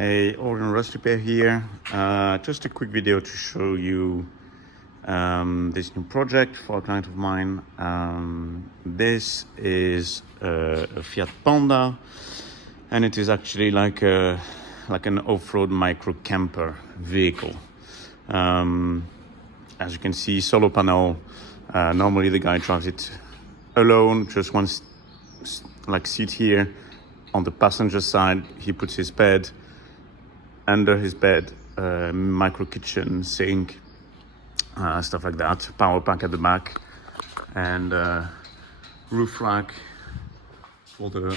Hey, Orion Rust Repair here. Just a quick video to show you this new project for a client of mine. This is a Fiat Panda, and it is actually like an off-road micro camper vehicle. As you can see, solar panel. Normally the guy drives it alone, just one seat here. On the passenger side, he puts his bed. Under his bed, micro kitchen, sink, stuff like that. Power pack at the back, and roof rack for the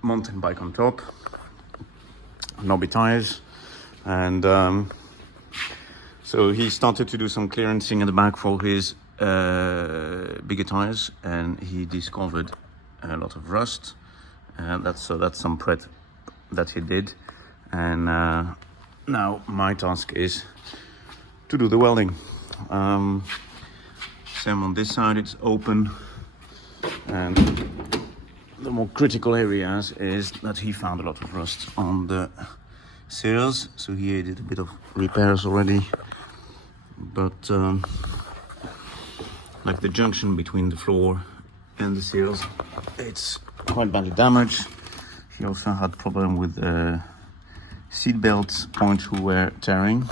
mountain bike on top. Knobby tires, and so he started to do some clearancing at the back for his bigger tires, and he discovered a lot of rust. That's some prep that he did. And now my task is to do the welding. Same on this side, it's open. And the more critical areas is that he found a lot of rust on the seals. So he did a bit of repairs already. But like the junction between the floor and the seals, it's quite badly damaged. He also had problem with seat belts points who were tearing.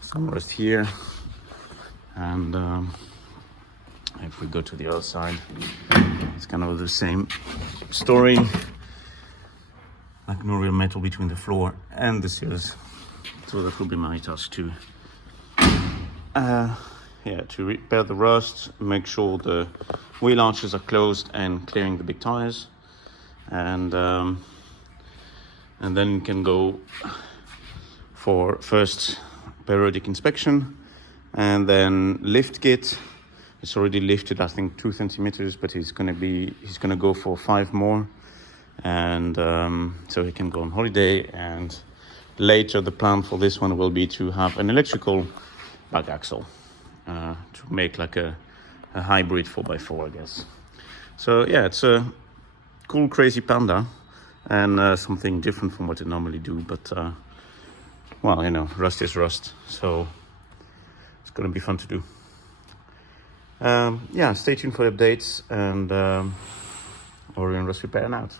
Some rust here, and if we go to the other side, it's kind of the same story. Like no real metal between the floor and the seals. So that will be my task to repair the rust, make sure the wheel arches are closed, and clearing the big tires, and then you can go for first periodic inspection, and then lift kit. It's already lifted, I think, 2 centimeters, but he's gonna go for 5 more, and so he can go on holiday. And later the plan for this one will be to have an electrical back axle, to make like a hybrid 4x4, I guess. So yeah, it's a cool, crazy Panda, and something different from what I normally do, but well, you know, rust is rust, so it's gonna be fun to do. Yeah, stay tuned for updates, and Orion Rust Repair out.